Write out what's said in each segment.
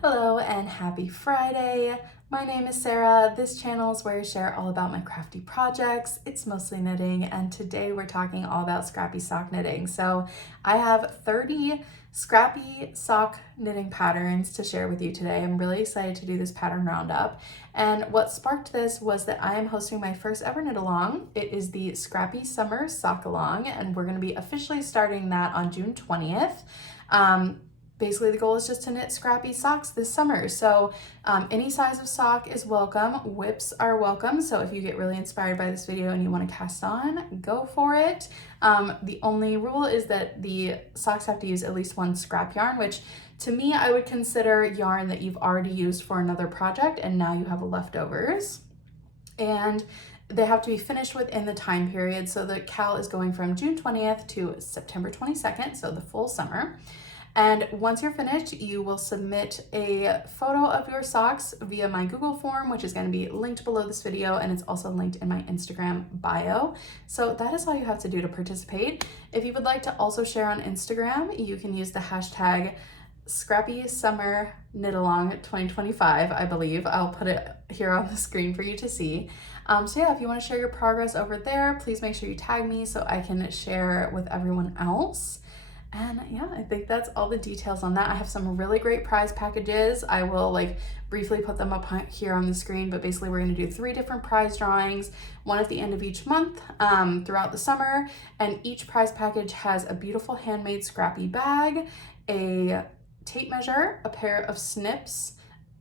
Hello and happy Friday. My name is Sarah. This channel is where I share all about my crafty projects. It's mostly knitting, and today we're talking all about scrappy sock knitting. So I have 30 scrappy sock knitting patterns to share with you today. I'm really excited to do this pattern roundup. And what sparked this was that I am hosting my first ever knit along. It is the Scrappy Summer Sock Along, and we're going to be officially starting that on June 20th. Basically, the goal is just to knit scrappy socks this summer. So any size of sock is welcome. Whips are welcome. So if you get really inspired by this video and you want to cast on, go for it. The only rule is that the socks have to use at least one scrap yarn, which to me, I would consider yarn that you've already used for another project and now you have leftovers. And they have to be finished within the time period. So the cal is going from June 20th to September 22nd, so the full summer. And once you're finished, you will submit a photo of your socks via my Google form, which is going to be linked below this video, and it's also linked in my Instagram bio. So that is all you have to do to participate. If you would like to also share on Instagram, you can use the hashtag Scrappy Summer Knit Along 2025, I believe. I'll put it here on the screen for you to see. So yeah, if you want to share your progress over there, please make sure you tag me so I can share with everyone else. And yeah, I think that's all the details on that. I have some really great prize packages. I will briefly put them up here on the screen, but basically we're going to do 3 different prize drawings, one at the end of each month throughout the summer. And each prize package has a beautiful handmade scrappy bag, a tape measure, a pair of snips,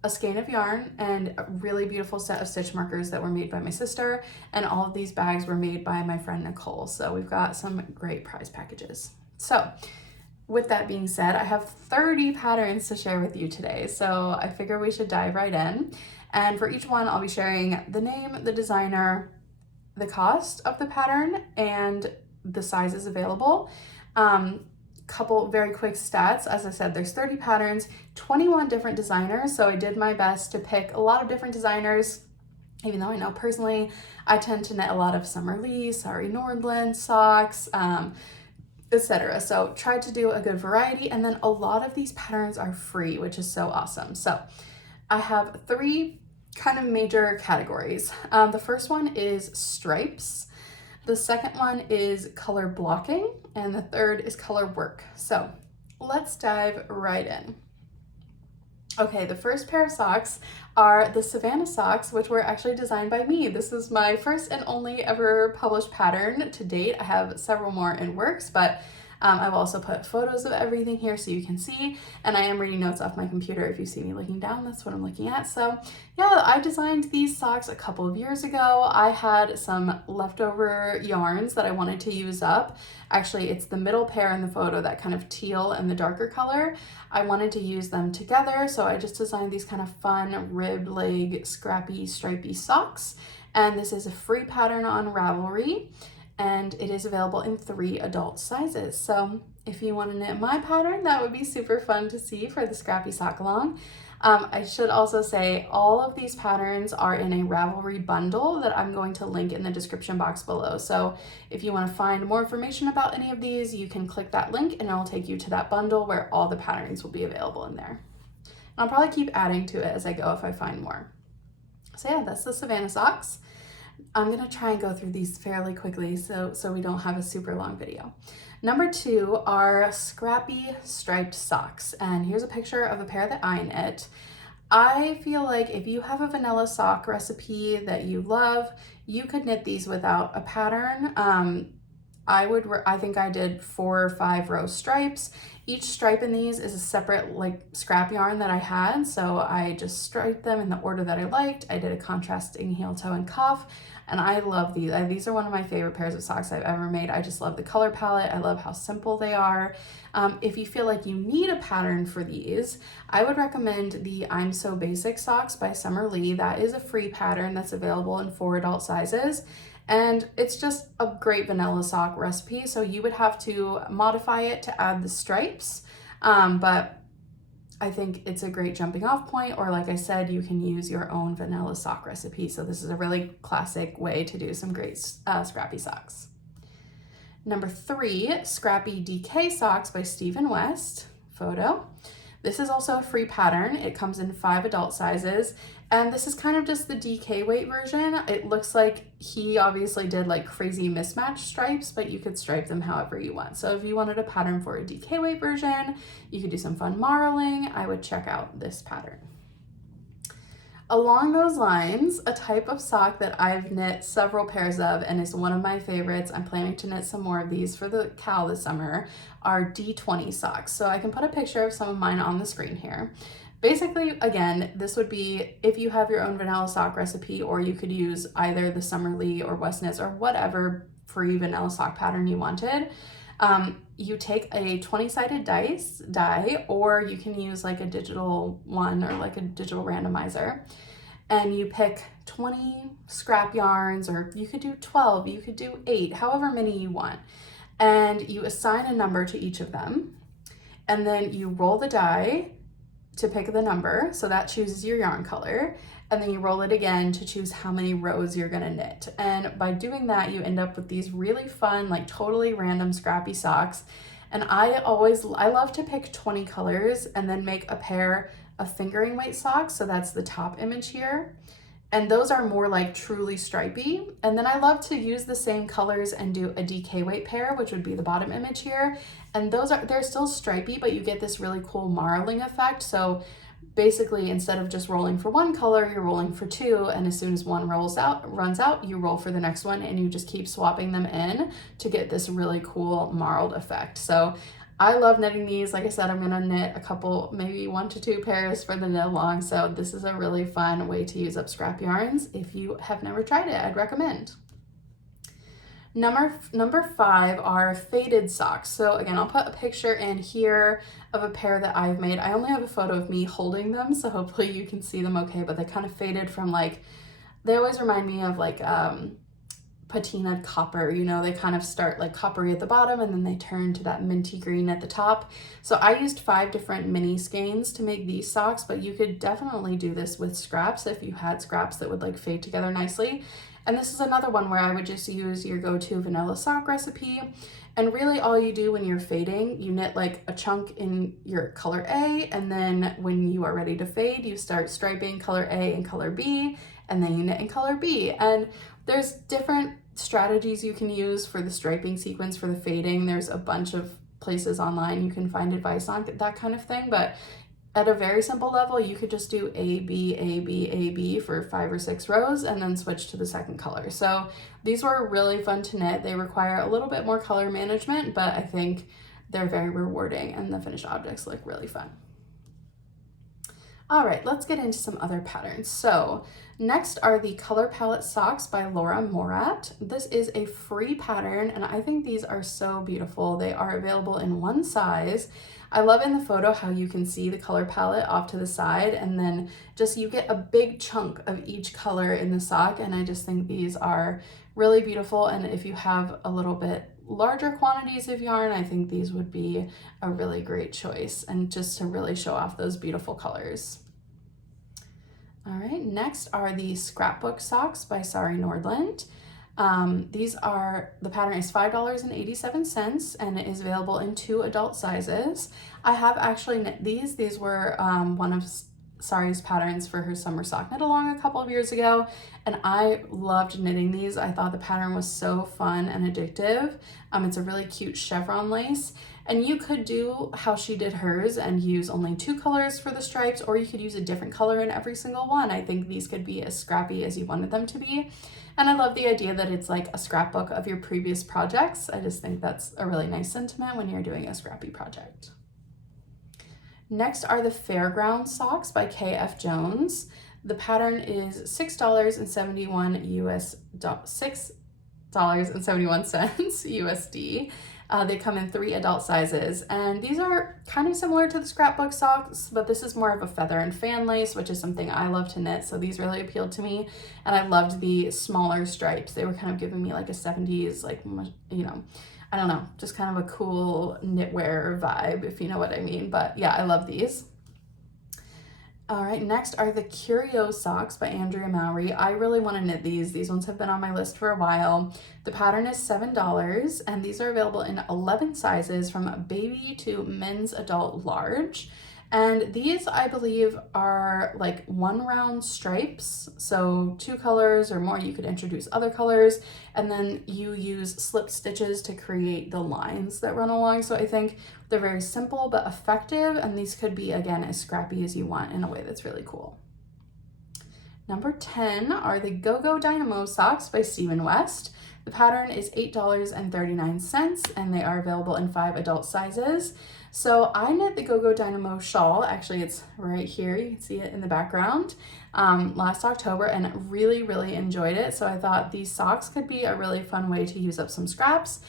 a skein of yarn, and a really beautiful set of stitch markers that were made by my sister. And all of these bags were made by my friend Nicole. So we've got some great prize packages. So with that being said, I have 30 patterns to share with you today. So I figure we should dive right in. And for each one, I'll be sharing the name, the designer, the cost of the pattern, and the sizes available. Couple very quick stats. As I said, there's 30 patterns, 21 different designers. So I did my best to pick a lot of different designers, even though I know personally I tend to knit a lot of Summer Lee, Wimbledon Socks, etc. So tried to do a good variety, and then a lot of these patterns are free, which is so awesome. So I have 3 kind of major categories. The first one is stripes. The second one is color blocking, and the third is color work. So let's dive right in. Okay, the first pair of socks are the Savannah Socks, which were actually designed by me. This is my first and only ever published pattern to date. I have several more in works, but I've also put photos of everything here so you can see, and I am reading notes off my computer. If you see me looking down, that's what I'm looking at. So yeah, I designed these socks a couple of years ago. I had some leftover yarns that I wanted to use up. Actually, it's the middle pair in the photo, that kind of teal and the darker color. I wanted to use them together, so I just designed these kind of fun ribbed leg scrappy stripy socks. And this is a free pattern on Ravelry, and it is available in 3 adult sizes. So if you want to knit my pattern, that would be super fun to see for the Scrappy Sock Along. I should also say all of these patterns are in a Ravelry bundle that I'm going to link in the description box below. So if you want to find more information about any of these, you can click that link and it'll take you to that bundle where all the patterns will be available in there. And I'll probably keep adding to it as I go if I find more. So yeah, that's the Savannah Socks. I'm gonna try and go through these fairly quickly so we don't have a super long video. Number 2 are Scrappy striped socks, and here's a picture of a pair that I knit. I feel like if you have a vanilla sock recipe that you love, you could knit these without a pattern. I think I did 4 or 5 row stripes. Each stripe in these is a separate scrap yarn that I had, so I just striped them in the order that I liked. I did a contrasting heel, toe, and cuff, and I love these. These are one of my favorite pairs of socks I've ever made. I just love the color palette. I love how simple they are. If you feel like you need a pattern for these, I would recommend the I'm So Basic Socks by Summer Lee. That is a free pattern that's available in 4 adult sizes. And it's just a great vanilla sock recipe, so you would have to modify it to add the stripes, but I think it's a great jumping off point, or like I said, you can use your own vanilla sock recipe. So this is a really classic way to do some great scrappy socks. Number 3, Scrappy DK Socks by Stephen West, photo. This is also a free pattern. It comes in 5 adult sizes, and this is kind of just the DK weight version. It looks like he obviously did like crazy mismatched stripes, but you could stripe them however you want. So if you wanted a pattern for a DK weight version, you could do some fun marling, I would check out this pattern. Along those lines, a type of sock that I've knit several pairs of and is one of my favorites, I'm planning to knit some more of these for the Cal this summer, are D20 socks. So I can put a picture of some of mine on the screen here. Basically, again, this would be if you have your own vanilla sock recipe, or you could use either the Summerlee or Westins or whatever free vanilla sock pattern you wanted. You take a 20-sided die, or you can use like a digital one or like a digital randomizer, and you pick 20 scrap yarns, or you could do 12, you could do 8, however many you want, and you assign a number to each of them, and then you roll the die to pick the number, so that chooses your yarn color, and then you roll it again to choose how many rows you're gonna knit. And by doing that, you end up with these really fun, like totally random scrappy socks. And I love to pick 20 colors and then make a pair of fingering weight socks. So that's the top image here. And those are more like truly stripy. And then I love to use the same colors and do a DK weight pair, which would be the bottom image here. And they're still stripy, but you get this really cool marling effect. So basically, instead of just rolling for one color, you're rolling for 2, and as soon as one runs out, you roll for the next one, and you just keep swapping them in to get this really cool marled effect. So I love knitting these. Like I said, I'm gonna knit a couple, maybe 1 to 2 pairs for the knit along, so this is a really fun way to use up scrap yarns. If you have never tried it, I'd recommend. Number 5 are faded socks. So again, I'll put a picture in here of a pair that I've made. I only have a photo of me holding them, so hopefully you can see them okay, but they kind of faded from like, they always remind me of like patinaed copper, you know, they kind of start like coppery at the bottom and then they turn to that minty green at the top. So I used 5 different mini skeins to make these socks, but you could definitely do this with scraps if you had scraps that would like fade together nicely. And this is another one where I would just use your go-to vanilla sock recipe. And really all you do when you're fading, you knit like a chunk in your color A, and then when you are ready to fade, you start striping color A and color B, and then you knit in color B. And there's different strategies you can use for the striping sequence for the fading. There's a bunch of places online you can find advice on that kind of thing, but at a very simple level, you could just do A, B, A, B, A, B for 5 or 6 rows and then switch to the second color. So these were really fun to knit. They require a little bit more color management, but I think they're very rewarding and the finished objects look really fun. All right, let's get into some other patterns. So next are the Color Palette Socks by Laura Morat. This is a free pattern and I think these are so beautiful. They are available in 1 size. I love in the photo how you can see the color palette off to the side, and then just you get a big chunk of each color in the sock, and I just think these are really beautiful. And if you have a little bit larger quantities of yarn, I think these would be a really great choice, and just to really show off those beautiful colors. All right, next are the Scrapbook Socks by Sari Nordland. The pattern is $5.87 and it is available in 2 adult sizes. I have actually knit these. These were one of Sari's patterns for her summer sock knit along a couple of years ago, and I loved knitting these. I thought the pattern was so fun and addictive. It's a really cute chevron lace, and you could do how she did hers and use only 2 colors for the stripes, or you could use a different color in every single one. I think these could be as scrappy as you wanted them to be. And I love the idea that it's like a scrapbook of your previous projects. I just think that's a really nice sentiment when you're doing a scrappy project. Next are the Fairground Socks by KF Jones. The pattern is $6.71 USD. They come in 3 adult sizes, and these are kind of similar to the Scrapbook Socks, but this is more of a feather and fan lace, which is something I love to knit, so these really appealed to me. And I loved the smaller stripes. They were kind of giving me like a 70s, like, you know, I don't know, just kind of a cool knitwear vibe, if you know what I mean. But yeah, I love these. All right, next are the Curio Socks by Andrea Mowry. I really want to knit these. These ones have been on my list for a while. The pattern is $7, and these are available in 11 sizes from baby to men's adult large. And these, I believe, are like 1 round stripes. So 2 colors or more, you could introduce other colors. And then you use slip stitches to create the lines that run along. So I think they're very simple but effective. And these could be, again, as scrappy as you want in a way that's really cool. Number 10 are the GoGo Dynamo Socks by Stephen West. The pattern is $8.39 and they are available in 5 adult sizes. So I knit the GoGo Dynamo shawl, actually it's right here, you can see it in the background, last October and really enjoyed it. So I thought these socks could be a really fun way to use up some scraps.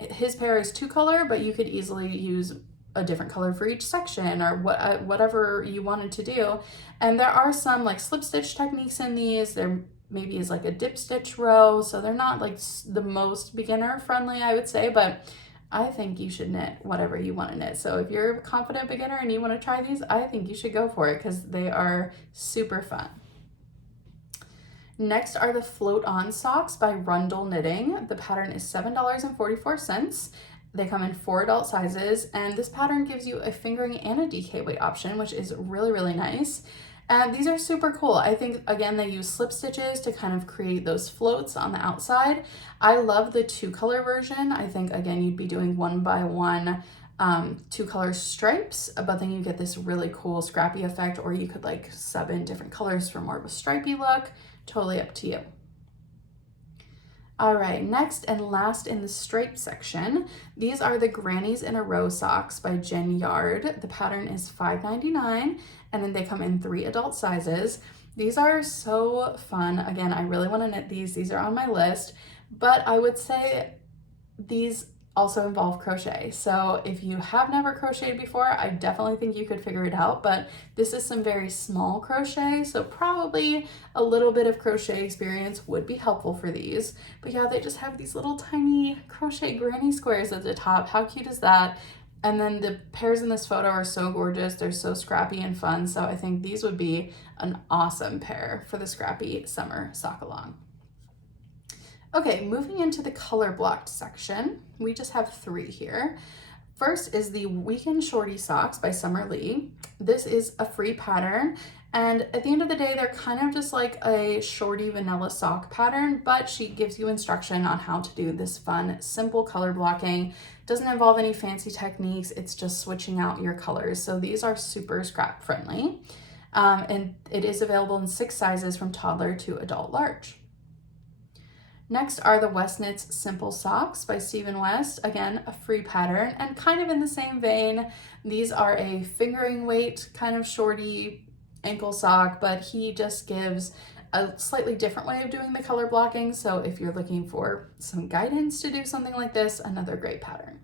His pair is 2-color, but you could easily use a different color for each section or whatever you wanted to do. And there are some like slip stitch techniques in these. There maybe is like a dip stitch row. So they're not like the most beginner friendly, I would say, but I think you should knit whatever you want to knit. So if you're a confident beginner and you want to try these, I think you should go for it because they are super fun. Next are the Floaton Socks by Rundle Knitting. The pattern is $7.44. They come in 4 adult sizes, and this pattern gives you a fingering and a DK weight option, which is really nice. And these are super cool. I think, again, they use slip stitches to kind of create those floats on the outside. I love the 2-color version. I think, again, you'd be doing 1 by 1 2-color stripes, but then you get this really cool scrappy effect, or you could like sub in different colors for more of a stripy look. Totally up to you. All right, next and last in the stripe section, these are the Grannies in a Row Socks by Jen Yard. The pattern is $5.99 and then they come in 3 adult sizes. These are so fun. Again, I really want to knit these. These are on my list, but I would say these also involve crochet. So if you have never crocheted before, I definitely think you could figure it out, but this is some very small crochet, so probably a little bit of crochet experience would be helpful for these. But yeah, they just have these little tiny crochet granny squares at the top. How cute is that? And then the pairs in this photo are so gorgeous. They're so scrappy and fun. So I think these would be an awesome pair for the scrappy summer sock along. Okay, moving into the color blocked section, we just have 3 here. First is the Weekend Shorty Socks by Summer Lee. This is a free pattern, and at the end of the day, they're kind of just like a shorty vanilla sock pattern, but she gives you instruction on how to do this fun, simple color blocking. Doesn't involve any fancy techniques, it's just switching out your colors. So these are super scrap friendly, and it is available in 6 sizes from toddler to adult large. Next are the Westins Simple Socks by Stephen West. Again, a free pattern and kind of in the same vein. These are a fingering weight kind of shorty ankle sock, but he just gives a slightly different way of doing the color blocking. So if you're looking for some guidance to do something like this, another great pattern.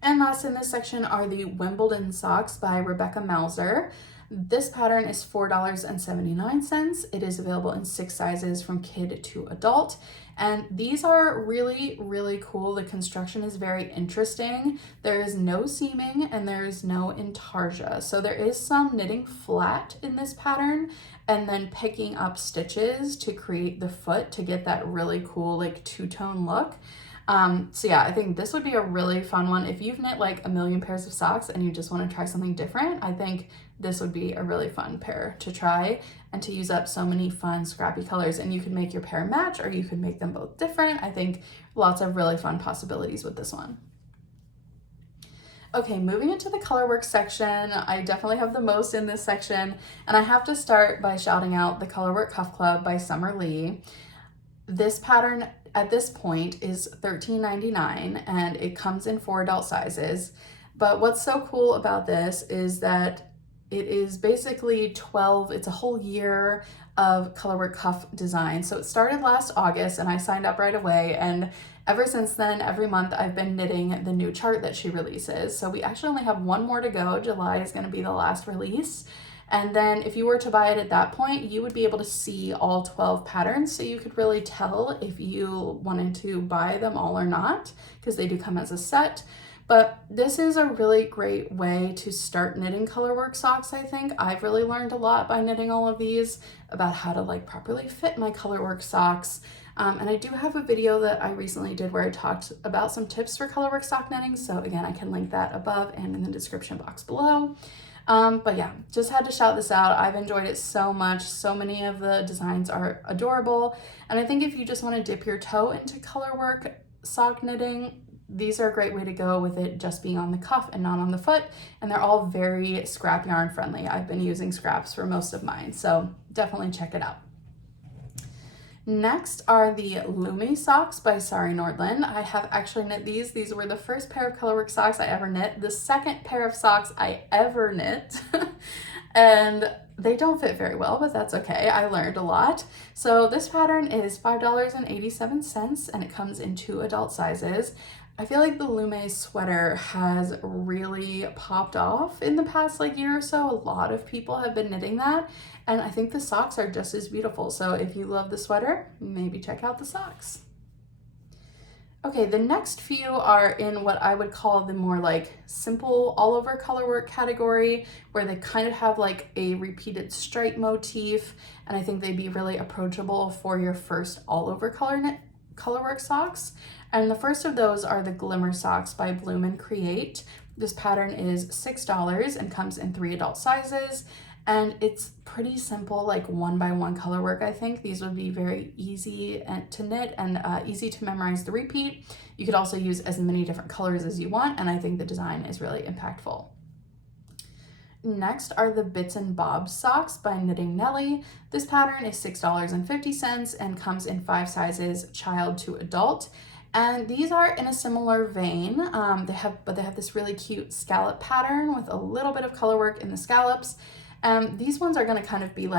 And last in this section are the Wimbledon Socks by Rebecca Mauser. This pattern is $4.79. It is available in 6 sizes from kid to adult. And these are really cool. The construction is very interesting. There is no seaming and there is no intarsia. So there is some knitting flat in this pattern and then picking up stitches to create the foot to get that really cool like 2-tone look. So yeah, I think this would be a really fun one. If you've knit like a million pairs of socks and you just want to try something different, I think this would be a really fun pair to try and to use up so many fun scrappy colors. And you could make your pair match or you could make them both different. I think lots of really fun possibilities with this one. Okay, moving into the Colorwork section, I definitely have the most in this section, and I have to start by shouting out the Colorwork Cuff Club by Summer Lee. This pattern at this point is $13.99 and it comes in 4 adult sizes. But what's so cool about this is that it is basically it's a whole year of Colorwork cuff design. So it started last August and I signed up right away, and ever since then, every month I've been knitting the new chart that she releases. So we actually only have 1 more to go. July is going to be the last release. And then if you were to buy it at that point, you would be able to see all 12 patterns. So you could really tell if you wanted to buy them all or not, because they do come as a set. But this is a really great way to start knitting Colorwork socks, I think. I've really learned a lot by knitting all of these about how to like properly fit my Colorwork socks. And I do have a video that I recently did where I talked about some tips for Colorwork sock knitting. So again, I can link that above and in the description box below. But yeah, just had to shout this out. I've enjoyed it so much. So many of the designs are adorable. And I think if you just want to dip your toe into Colorwork sock knitting, these are a great way to go with it just being on the cuff and not on the foot. And they're all very scrap yarn friendly. I've been using scraps for most of mine, so definitely check it out. Next are the Lumi socks by Sari Nordland. I have actually knit these. These were the first pair of Colorwork socks I ever knit, the second pair of socks I ever knit. And they don't fit very well, but that's okay. I learned a lot. So this pattern is $5.87 and it comes in 2 adult sizes. I feel like the Lume sweater has really popped off in the past year or so. A lot of people have been knitting that, and I think the socks are just as beautiful. So if you love the sweater, maybe check out the socks. Okay, the next few are in what I would call the more simple all over colorwork category, where they kind of have a repeated stripe motif, and I think they'd be really approachable for your first all over colorwork socks. And the first of those are the Glimmer Socks by Bloom and Create. This pattern is $6 and comes in 3 adult sizes. And it's pretty simple, 1-by-1 color work. I think these would be very easy to knit and easy to memorize the repeat. You could also use as many different colors as you want, and I think the design is really impactful. Next are the Bits and Bobs socks by Knitting Nelly. This pattern is $6.50 and comes in 5 sizes, child to adult. And these are in a similar vein. They have this really cute scallop pattern with a little bit of color work in the scallops. These ones are going to kind of be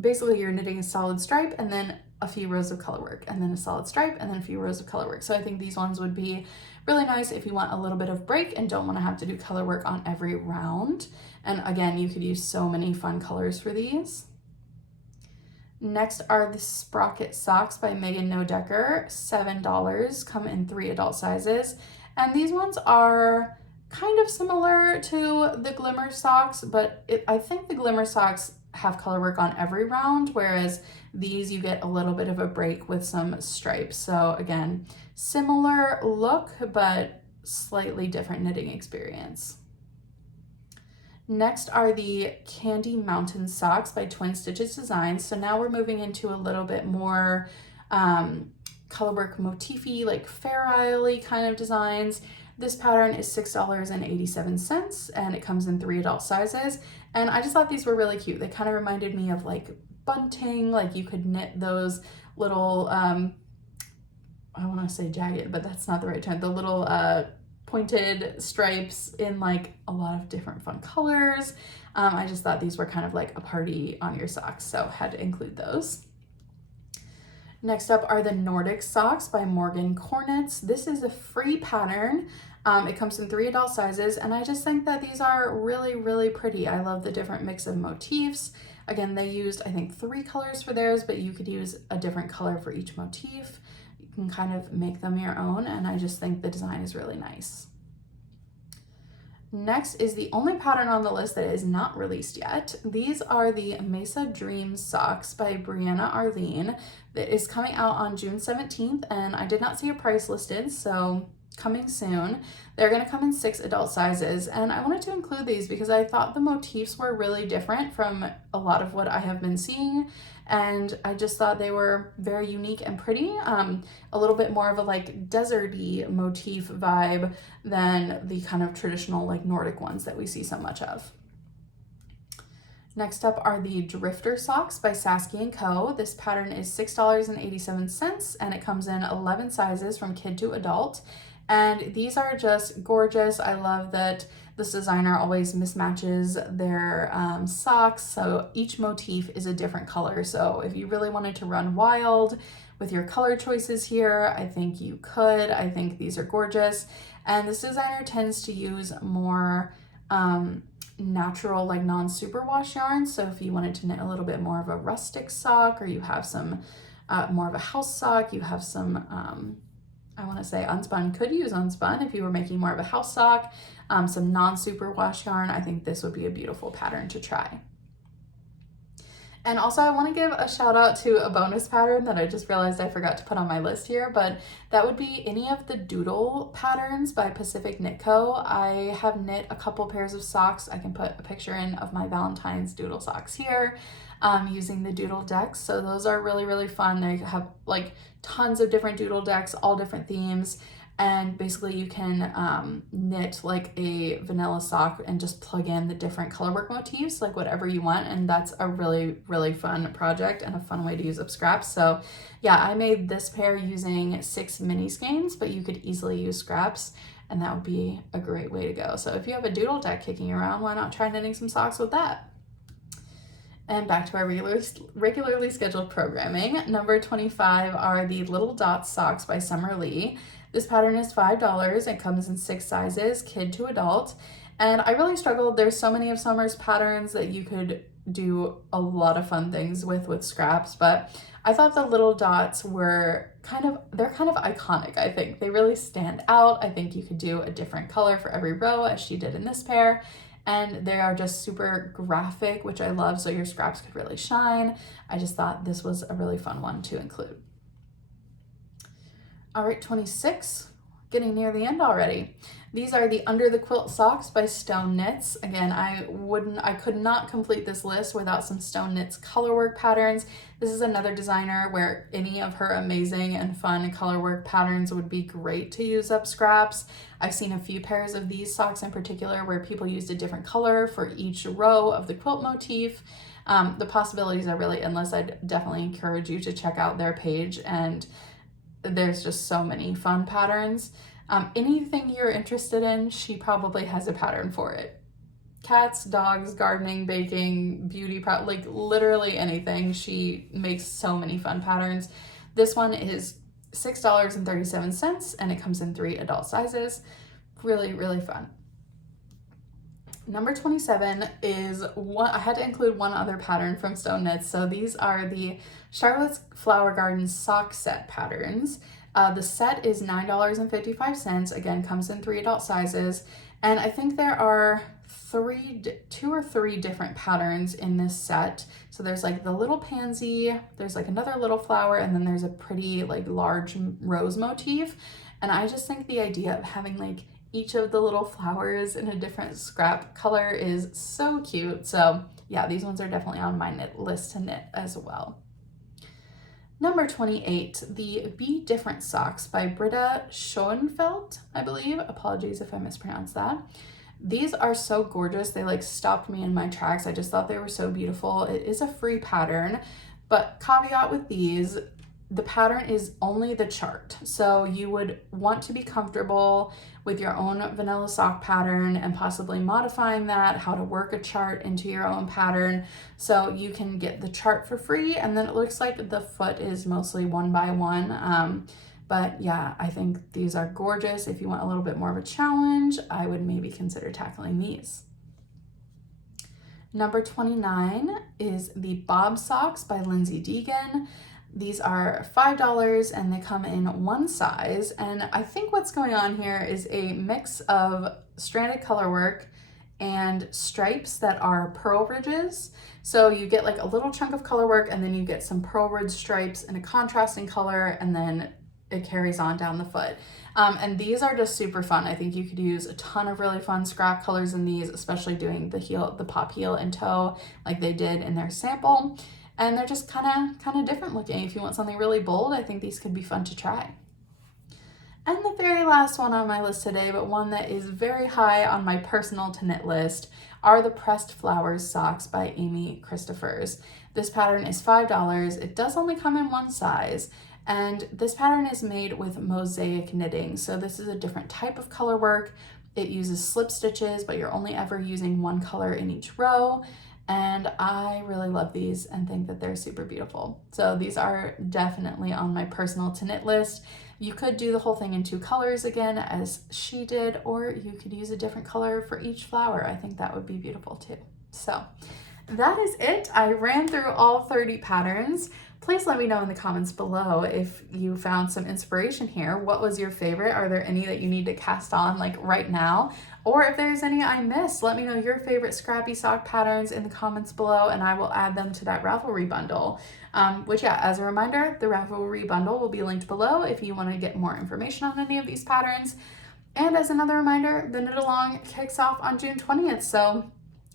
basically you're knitting a solid stripe and then a few rows of color work, and then a solid stripe and then a few rows of color work. So I think these ones would be really nice if you want a little bit of break and don't want to have to do color work on every round. And again, you could use so many fun colors for these. Next are the Sprocket Socks by Megan Nodecker, $7, come in 3 adult sizes. And these ones are kind of similar to the Glimmer Socks, but I think the Glimmer Socks have color work on every round, whereas these you get a little bit of a break with some stripes. So again, similar look, but slightly different knitting experience. Next are the Candy Mountain Socks by Twin Stitches Designs. So now we're moving into a little bit more colorwork motify, Fair Isle-y kind of designs. This pattern is $6.87 and it comes in 3 adult sizes. And I just thought these were really cute. They kind of reminded me of bunting, you could knit those little, I want to say jagged, but that's not the right term. The little pointed stripes in a lot of different fun colors. I just thought these were kind of a party on your socks, so had to include those. Next up are the Nordic Socks by Morgan Cornitz. This is a free pattern. It comes in 3 adult sizes, and I just think that these are really, really pretty. I love the different mix of motifs. Again, they used, I think, 3 colors for theirs, but you could use a different color for each motif. You can kind of make them your own, and I just think the design is really nice. Next is the only pattern on the list that is not released yet. These are the Mesa Dreams Socks by Brianna Arlene. That is coming out on June 17th, and I did not see a price listed, so coming soon. They're going to come in 6 adult sizes, and I wanted to include these because I thought the motifs were really different from a lot of what I have been seeing, and I just thought they were very unique and pretty. A little bit more of a deserty motif vibe than the kind of traditional Nordic ones that we see so much of. Next up are the Drifter Socks by Sasky & Co. This pattern is $6.87 and it comes in 11 sizes from kid to adult. And these are just gorgeous. I love that this designer always mismatches their socks, so each motif is a different color. So if you really wanted to run wild with your color choices here, I think you could. I think these are gorgeous. And this designer tends to use more natural, non-superwash yarns. So if you wanted to knit a little bit more of a rustic sock, or you have some more of a house sock, you have some I want to say unspun, could use unspun if you were making more of a house sock, some non-superwash yarn. I think this would be a beautiful pattern to try. And also I want to give a shout out to a bonus pattern that I just realized I forgot to put on my list here, but that would be any of the Doodle Patterns by Pacific Knit Co. I have knit a couple pairs of socks. I can put a picture in of my Valentine's Doodle socks here using the Doodle decks. So those are really, really fun. They have like tons of different Doodle decks, all different themes. And basically you can knit like a vanilla sock and just plug in the different colorwork motifs, like whatever you want. And that's a really, really fun project and a fun way to use up scraps. So yeah, I made this pair using 6 mini skeins, but you could easily use scraps and that would be a great way to go. So if you have a doodle deck kicking around, why not try knitting some socks with that? And back to our regularly scheduled programming. Number 25 are the Little Dots Socks by Summer Lee. This pattern is $5. It comes in 6 sizes, kid to adult. And I really struggled. There's so many of Summer's patterns that you could do a lot of fun things with scraps, but I thought the little dots were they're kind of iconic, I think. They really stand out. I think you could do a different color for every row as she did in this pair. And they are just super graphic, which I love, so your scraps could really shine. I just thought this was a really fun one to include. All right, 26, getting near the end already. These are the Under the Quilt Socks by Stone Knits. Again, I could not complete this list without some Stone Knits colorwork patterns. This is another designer where any of her amazing and fun colorwork patterns would be great to use up scraps. I've seen a few pairs of these socks in particular where people used a different color for each row of the quilt motif. The possibilities are really endless. I'd definitely encourage you to check out their page, and there's just so many fun patterns. Anything you're interested in, she probably has a pattern for it. Cats, dogs, gardening, baking, beauty, like literally anything. She makes so many fun patterns. This one is $6.37 and it comes in 3 adult sizes. Really, really fun. Number 27 is I had to include one other pattern from Stone Knits. So these are the Charlotte's Flower Garden sock set patterns. The set is $9.55. Again, comes in 3 adult sizes. And I think there are 2 or 3 different patterns in this set. So there's like the little pansy, there's like another little flower, and then there's a pretty like large rose motif. And I just think the idea of having like each of the little flowers in a different scrap color is so cute. So yeah, these ones are definitely on my knit list to knit as well. Number 28, the Be Different Socks by Britta Schoenfeld, I believe. Apologies if I mispronounced that. These are so gorgeous. They like stopped me in my tracks. I just thought they were so beautiful. It is a free pattern, but caveat with these, the pattern is only the chart. So you would want to be comfortable with your own vanilla sock pattern and possibly modifying that, how to work a chart into your own pattern. So you can get the chart for free, and then it looks like the foot is mostly 1 by 1. But yeah, I think these are gorgeous. If you want a little bit more of a challenge, I would maybe consider tackling these. Number 29 is the Bob Socks by Lindsay Deegan. These are $5 and they come in 1 size. And I think what's going on here is a mix of stranded colorwork and stripes that are purl ridges. So you get like a little chunk of colorwork and then you get some purl ridge stripes in a contrasting color, and then it carries on down the foot. And these are just super fun. I think you could use a ton of really fun scrap colors in these, especially doing the pop heel and toe like they did in their sample. And they're just kind of different looking. If you want something really bold, I think these could be fun to try. And the very last one on my list today, but one that is very high on my personal to knit list, are the Pressed Flowers Socks by Amy Christophers. This pattern is $5. It does only come in 1 size. And this pattern is made with mosaic knitting. So this is a different type of color work. It uses slip stitches, but you're only ever using 1 color in each row. And I really love these and think that they're super beautiful. So these are definitely on my personal to knit list. You could do the whole thing in 2 colors again, as she did, or you could use a different color for each flower. I think that would be beautiful too. So that is it. I ran through all 30 patterns. Please let me know in the comments below if you found some inspiration here. What was your favorite? Are there any that you need to cast on like right now? Or if there's any I missed, let me know your favorite Scrappy sock patterns in the comments below and I will add them to that Ravelry bundle. Which, yeah, as a reminder, the Ravelry bundle will be linked below if you want to get more information on any of these patterns. And as another reminder, the knit along kicks off on June 20th. So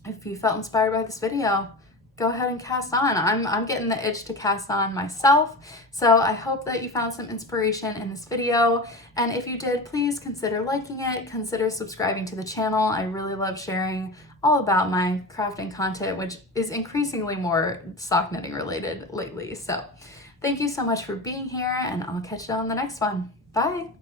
if you felt inspired by this video, go ahead and cast on. I'm getting the itch to cast on myself. So I hope that you found some inspiration in this video. And if you did, please consider liking it, consider subscribing to the channel. I really love sharing all about my crafting content, which is increasingly more sock knitting related lately. So thank you so much for being here and I'll catch you on the next one. Bye.